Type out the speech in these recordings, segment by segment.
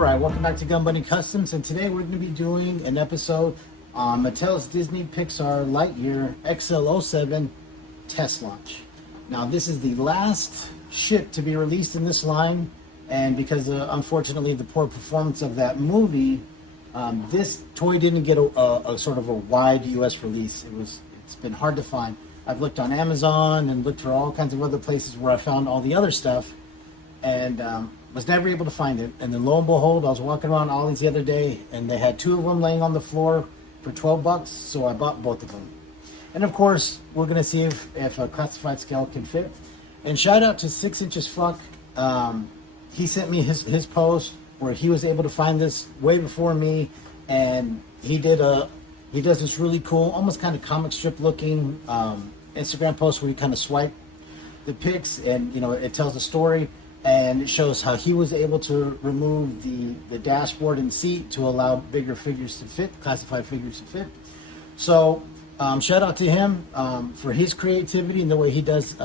Alright, welcome back to Gun Bunny Customs, and today we're going to be doing an episode on Mattel's Disney Pixar Lightyear XL07 test launch. Now this is the last ship to be released in this line, and because unfortunately the poor performance of that movie, this toy didn't get a sort of a wide US release. It's been hard to find. I've looked on Amazon and looked for all kinds of other places where I found all the other stuff, and was never able to find it. And then lo and behold, I was walking around Ollie's the other day, and they had two of them laying on the floor for $12, so I bought both of them. And of course, we're going to see if a classified scale can fit. And shout out to 6 Inches Fuck. He sent me his post where he was able to find this way before me, and he does this really cool, almost kind of comic strip looking Instagram post where you kind of swipe the pics, and it tells a story. And it shows how he was able to remove the dashboard and seat to allow bigger figures to fit, classified figures to fit. So shout out to him for his creativity and the way he does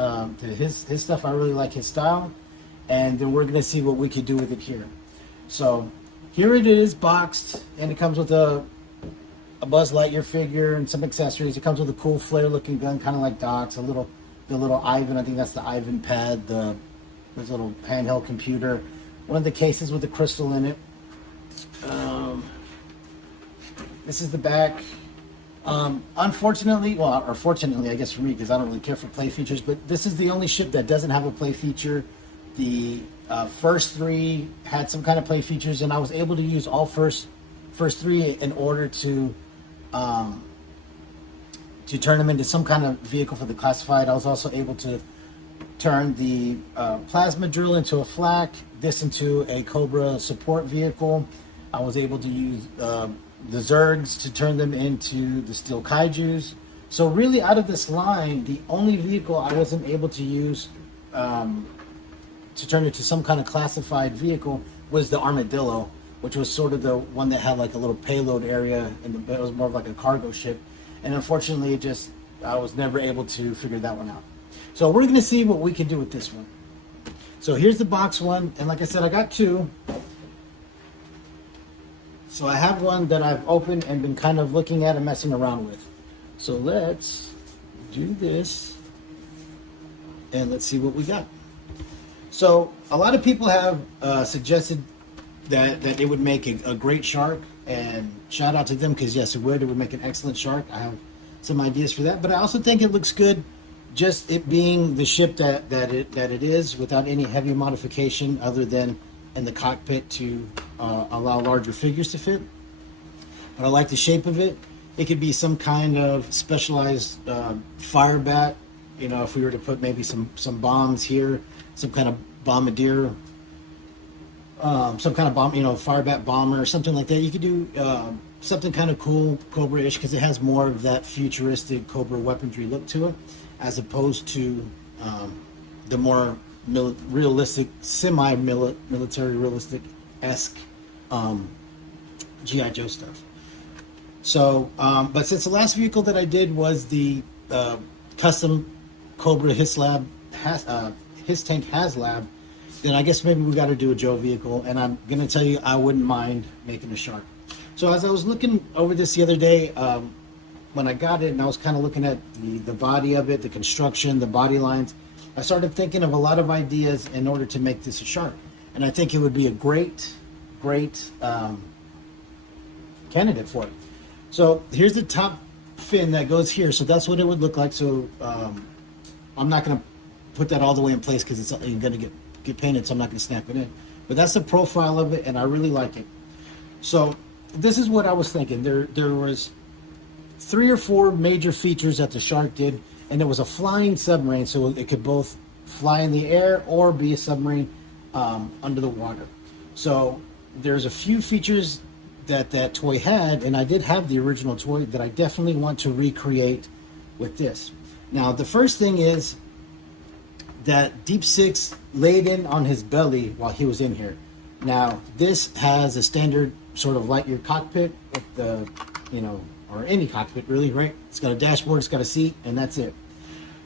his stuff. I really like his style. And then we're going to see what we could do with it here. So here it is boxed, and it comes with a Buzz Lightyear figure and some accessories. It comes with a cool flare looking gun, kind of like Doc's, the little Ivan. I think that's the Ivan pad, this little handheld computer, one of the cases with the crystal in it. This is the back. Unfortunately, or fortunately, I guess for me, because I don't really care for play features, but this is the only ship that doesn't have a play feature. The first three had some kind of play features, and I was able to use all first three in order to turn them into some kind of vehicle for the classified. I was also able to turn the plasma drill into a flak, this into a Cobra support vehicle. I was able to use the Zergs to turn them into the Steel Kaijus. So really, out of this line, the only vehicle I wasn't able to use to turn into some kind of classified vehicle was the Armadillo, which was sort of the one that had like a little payload area, and it was more of like a cargo ship. And unfortunately, I was never able to figure that one out. So we're going to see what we can do with this one. So here's the box one, and like I said, I got two. So I have one that I've opened and been kind of looking at and messing around with. So let's do this, and let's see what we got. So a lot of people have suggested that it would make a great Shark, and shout out to them, because yes, it would make an excellent Shark. I have some ideas for that, but I also think it looks good just it being the ship that it is, without any heavy modification other than in the cockpit to allow larger figures to fit. But I like the shape of it. It could be some kind of specialized fire bat. If we were to put maybe some bombs here, some kind of bombardier, some kind of bomb, fire bat bomber or something like that. You could do something kind of cool, Cobra-ish, because it has more of that futuristic Cobra weaponry look to it, as opposed to the more realistic, semi-military realistic-esque G.I. Joe stuff. So, but since the last vehicle that I did was the custom Cobra His Tank HasLab, then I guess maybe we got to do a Joe vehicle, and I'm going to tell you I wouldn't mind making a Shark. So as I was looking over this the other day, when I got it and I was kind of looking at the body of it, the construction, the body lines, I started thinking of a lot of ideas in order to make this a Shark. And I think it would be a great candidate for it. So here's the top fin that goes here. So that's what it would look like. So I'm not going to put that all the way in place because it's going to get painted, so I'm not going to snap it in. But that's the profile of it, and I really like it. So this is what I was thinking. There was 3 or 4 major features that the Shark did, and it was a flying submarine, so it could both fly in the air or be a submarine under the water. So there's a few features that toy had, and I did have the original toy that I definitely want to recreate with this. Now the first thing is that Deep Six laid in on his belly while he was in here. Now this has a standard sort of Lightyear cockpit with the, or any cockpit really, right? It's got a dashboard, it's got a seat, and that's it.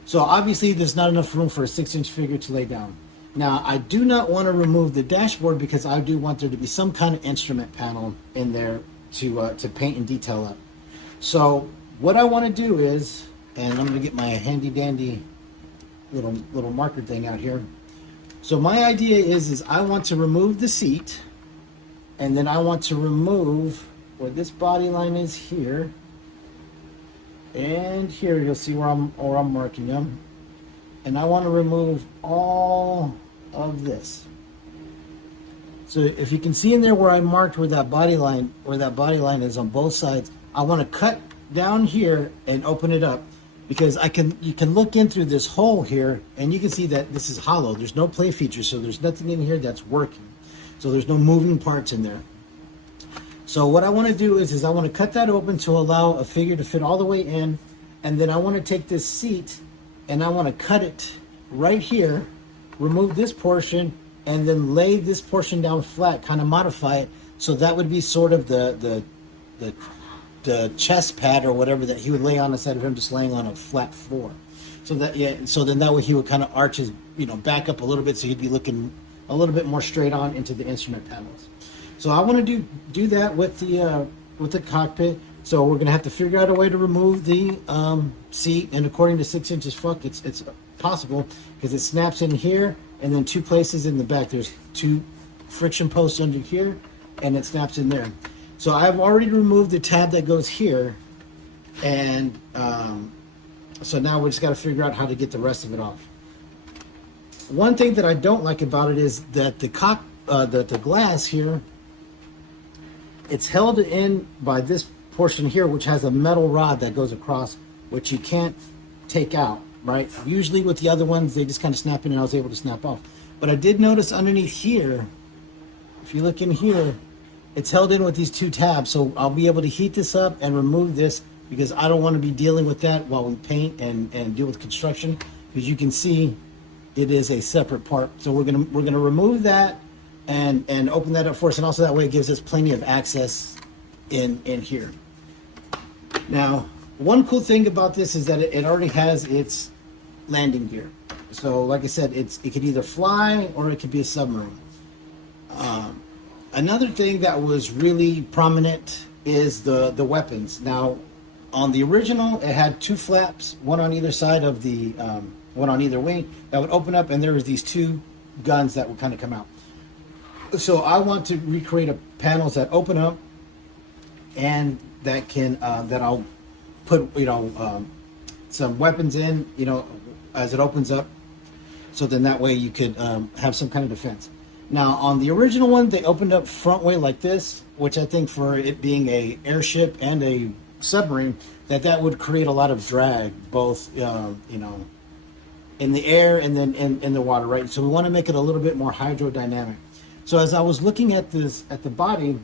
So obviously there's not enough room for a 6-inch figure to lay down. Now, I do not want to remove the dashboard because I do want there to be some kind of instrument panel in there to paint and detail up. So what I want to do is, and I'm going to get my handy dandy little marker thing out here. So my idea is I want to remove the seat, and then I want to remove where this body line is here, and here you'll see where I'm marking them, and I want to remove all of this. So if you can see in there where I marked where that body line is on both sides, I want to cut down here and open it up, because you can look in through this hole here and you can see that this is hollow. There's no play feature, so there's nothing in here that's working. So there's no moving parts in there. So what I want to do is I want to cut that open to allow a figure to fit all the way in, and then I want to take this seat and I want to cut it right here, remove this portion, and then lay this portion down flat, kind of modify it, so that would be sort of the chest pad or whatever that he would lay on instead of him just laying on a flat floor. So then that way he would kind of arch his back up a little bit, so he'd be looking a little bit more straight on into the instrument panels. So I want to do that with the cockpit. So we're gonna have to figure out a way to remove the seat, and according to 6 inches fuck, it's possible, because it snaps in here and then 2 places in the back. There's 2 friction posts under here, and it snaps in there. So I've already removed the tab that goes here, and so now we just got to figure out how to get the rest of it off. One thing that I don't like about it is that the glass here, it's held in by this portion here, which has a metal rod that goes across, which you can't take out, right? Usually with the other ones, they just kind of snap in, and I was able to snap off. But I did notice underneath here, if you look in here, it's held in with these 2 tabs. So I'll be able to heat this up and remove this, because I don't want to be dealing with that while we paint and deal with construction, because you can see it is a separate part. So we're gonna remove that and open that up for us, and also that way it gives us plenty of access in here. Now, one cool thing about this is that it already has its landing gear. So like I said, it could either fly or it could be a submarine. Another thing that was really prominent is the weapons. Now, on the original, it had 2 flaps, one on either side of the, one on either wing, that would open up, and there was these 2 guns that would kind of come out. So I want to recreate panels that open up, and that can that I'll put some weapons in, as it opens up, so then that way you could have some kind of defense. Now, on the original one, they opened up front way like this, which I think for it being a airship and a submarine, that would create a lot of drag, both in the air and then in the water, right? So we want to make it a little bit more hydrodynamic. So as I was looking at this, at the body,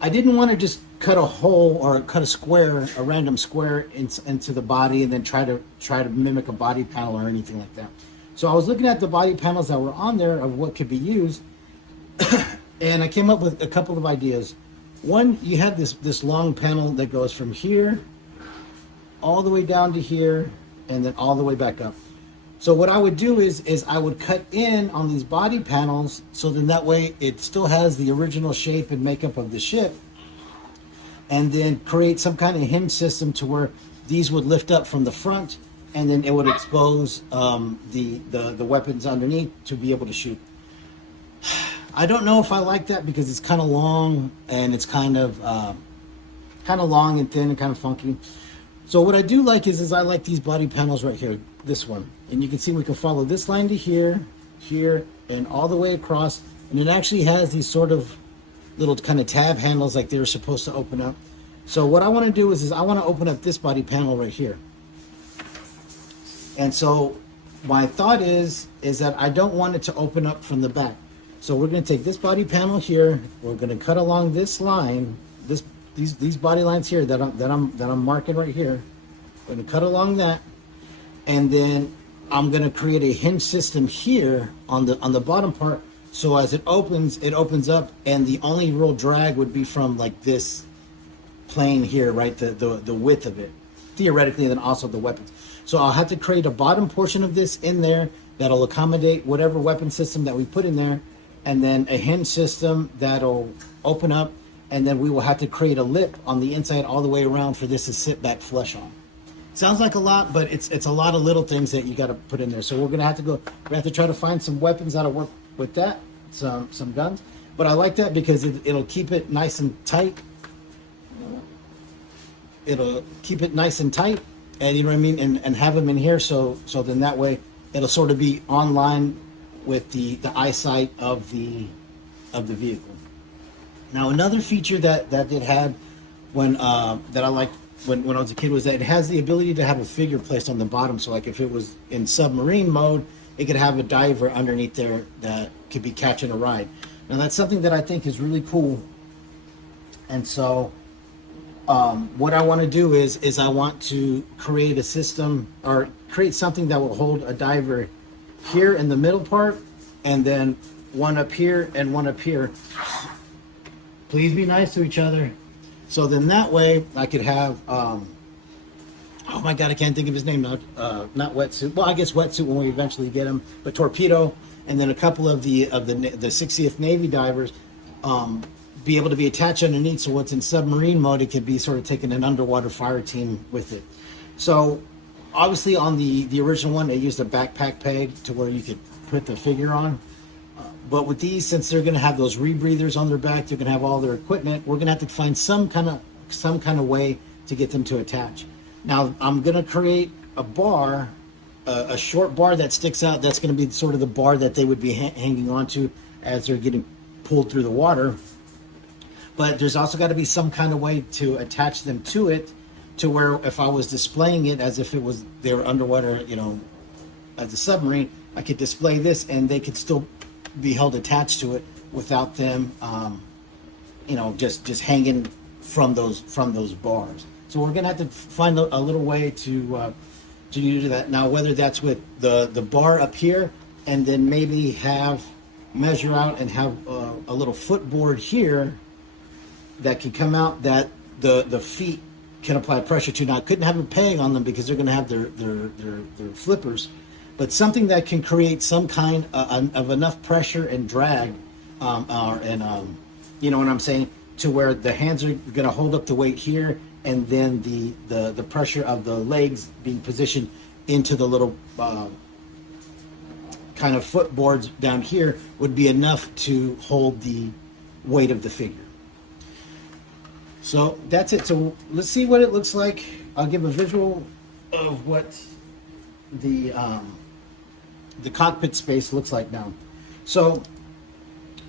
I didn't want to just cut a hole or cut a random square into the body and then try to mimic a body panel or anything like that. So I was looking at the body panels that were on there of what could be used, and I came up with a couple of ideas. One, you have this long panel that goes from here all the way down to here, and then all the way back up. So what I would do is I would cut in on these body panels, so then that way it still has the original shape and makeup of the ship, and then create some kind of hinge system to where these would lift up from the front, and then it would expose the weapons underneath to be able to shoot. I don't know if I like that, because it's kind of long, and it's kind of long and thin and kind of funky. So what I do like is I like these body panels right here, this one. And you can see we can follow this line to here, here, and all the way across. And it actually has these sort of little kind of tab handles like they were supposed to open up. So what I want to do is I want to open up this body panel right here. And so my thought is that I don't want it to open up from the back. So we're going to take this body panel here. We're going to cut along this line, these body lines here that I'm marking right here. I'm going to cut along that, and then I'm going to create a hinge system here on the bottom part. So as it opens up, and the only real drag would be from like this plane here, right? The width of it, theoretically, and then also the weapons. So I'll have to create a bottom portion of this in there, that'll accommodate whatever weapon system that we put in there, and then a hinge system that'll open up, and then we will have to create a lip on the inside all the way around for this to sit back flush on. Sounds like a lot, but it's a lot of little things that you got to put in there. So we're gonna have to try to find some weapons that'll work with that, some guns. But I like that because it'll keep it nice and tight. It'll keep it nice and tight, and you know what I mean, and have them in here. So then that way it'll sort of be online with the eyesight of the vehicle. Now another feature that it had when that I liked when I was a kid was that it has the ability to have a figure placed on the bottom. So like if it was in submarine mode, it could have a diver underneath there that could be catching a ride. Now that's something that I think is really cool. And so what I want to do is I want to create a system or create something that will hold a diver here in the middle part, and then one up here and one up here. Please be nice to each other. So then that way I could have, oh my God, I can't think of his name now. Not wetsuit. Well, I guess wetsuit when we eventually get him, but torpedo, and then a couple of the 60th Navy divers be able to be attached underneath. So what's in submarine mode, it could be sort of taking an underwater fire team with it. So obviously on the original one, they used a backpack peg to where you could put the figure on. But with these, since they're going to have those rebreathers on their back, they're going to have all their equipment. We're going to have to find some kind of way to get them to attach. Now, I'm going to create a bar, a short bar that sticks out. That's going to be sort of the bar that they would be hanging onto as they're getting pulled through the water. But there's also got to be some kind of way to attach them to it, to where if I was displaying it as if they were underwater, you know, as a submarine, I could display this and they could still be held attached to it without them, you know, just hanging from those bars. So we're gonna have to find a little way to do that. Now, whether that's with the bar up here, and then maybe measure out and have a little footboard here that can come out that the feet can apply pressure to. Now, I couldn't have a peg on them because they're gonna have their flippers. But something that can create some kind of enough pressure and drag, you know what I'm saying, to where the hands are going to hold up the weight here, and then the pressure of the legs being positioned into the little kind of footboards down here would be enough to hold the weight of the figure. So that's it. So let's see what it looks like. I'll give a visual of what the cockpit space looks like now. So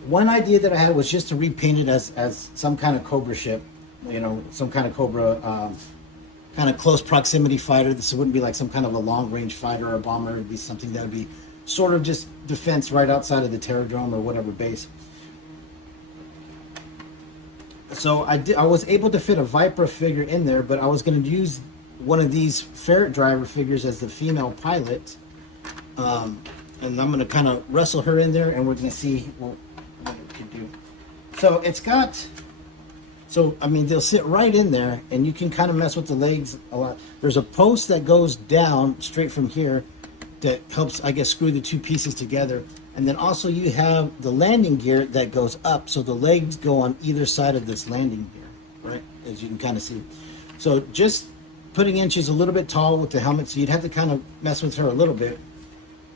one idea that I had was just to repaint it as some kind of Cobra ship, you know, some kind of Cobra, kind of close proximity fighter. This wouldn't be like some kind of a long range fighter or a bomber. It'd be something that would be sort of just defense right outside of the terradrome or whatever base. So I was able to fit a Viper figure in there, but I was going to use one of these ferret driver figures as the female pilot. And I'm going to kind of wrestle her in there, and we're going to see what it can do. So it's got, I mean, they'll sit right in there, and you can kind of mess with the legs a lot. There's a post that goes down straight from here that helps, I guess, screw the two pieces together. And then also you have the landing gear that goes up, so the legs go on either side of this landing gear, right? As you can kind of see. So just putting in, she's a little bit tall with the helmet, so you'd have to kind of mess with her a little bit.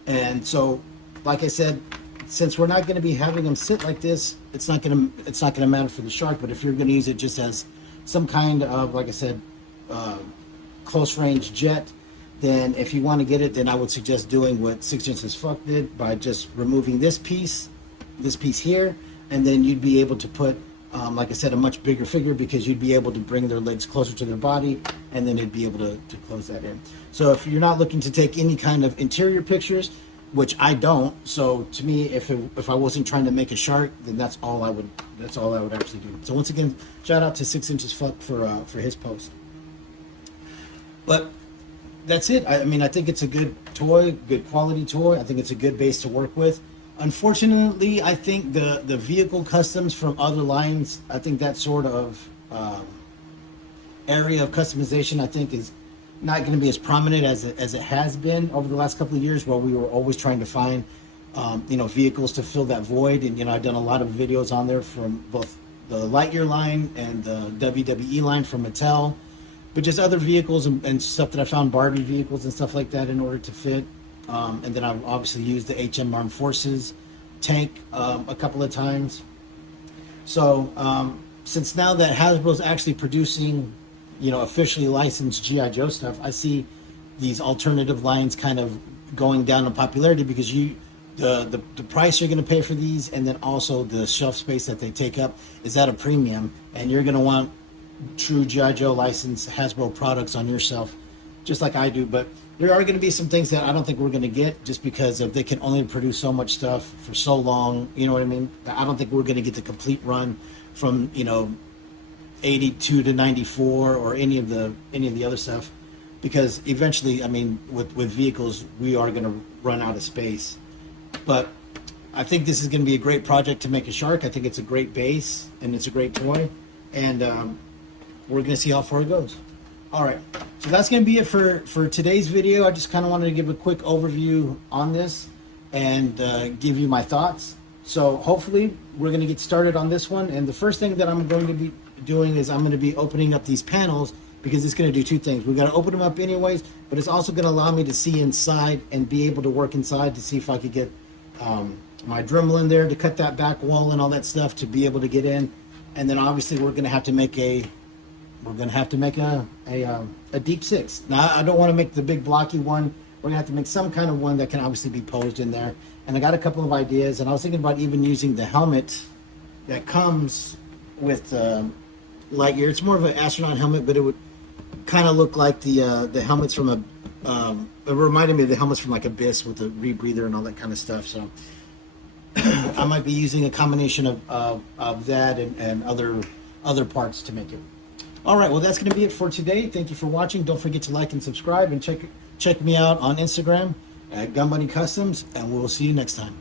And so, like I said, since we're not going to be having them sit like this, it's not going to matter for the Sharc. But if you're going to use it just as some kind of, like I said, close range jet, then if you want to get it, then I would suggest doing what 6 Inches Fuck did by just removing this piece here, and then you'd be able to put, like I said, a much bigger figure, because you'd be able to bring their legs closer to their body, and then it'd be able to close that in. So if you're not looking to take any kind of interior pictures, which I don't, so to me, if I wasn't trying to make a Sharc, then that's all I would actually do. So once again, shout out to 6 Inches Fuck for his post. But that's it. I mean, I think it's a good toy, good quality toy. I think it's a good base to work with. Unfortunately, I think the vehicle customs from other lines, I think that sort of area of customization, I think is not going to be as prominent as it has been over the last couple of years, where we were always trying to find vehicles to fill that void. And I've done a lot of videos on there from both the Lightyear line and the WWE line from Mattel, but just other vehicles and stuff that I found, Barbie vehicles and stuff like that, in order to fit. And then I've obviously used the HM Armed Forces tank a couple of times. So since now that Hasbro's actually producing, officially licensed G.I. Joe stuff, I see these alternative lines kind of going down in popularity, because the price you're going to pay for these, and then also the shelf space that they take up, is at a premium, and you're going to want true G.I. Joe licensed Hasbro products on your shelf, just like I do. But there are going to be some things that I don't think we're going to get, just because of they can only produce so much stuff for so long. You know what I mean? I don't think we're going to get the complete run from 82 to 94 or any of the other stuff, because eventually, I mean, with vehicles, we are going to run out of space. But I think this is going to be a great project to make a Sharc. I think it's a great base and it's a great toy, and we're going to see how far it goes. All right, so that's going to be it for today's video. I just kind of wanted to give a quick overview on this and give you my thoughts. So hopefully we're going to get started on this one. And the first thing that I'm going to be doing is I'm going to be opening up these panels, because it's going to do two things. We're going to open them up anyways, but it's also going to allow me to see inside and be able to work inside to see if I could get my Dremel in there to cut that back wall and all that stuff to be able to get in. And then obviously we're going to have to make a deep six. Now, I don't want to make the big blocky one. We're going to have to make some kind of one that can obviously be posed in there. And I got a couple of ideas, and I was thinking about even using the helmet that comes with Lightyear. It's more of an astronaut helmet, but it would kind of look like the helmets from it reminded me of the helmets from like Abyss, with the rebreather and all that kind of stuff. So I might be using a combination of that and other parts to make it. All right, well, that's going to be it for today. Thank you for watching. Don't forget to like and subscribe, and check me out on Instagram at Gun Bunny Customs, and we'll see you next time.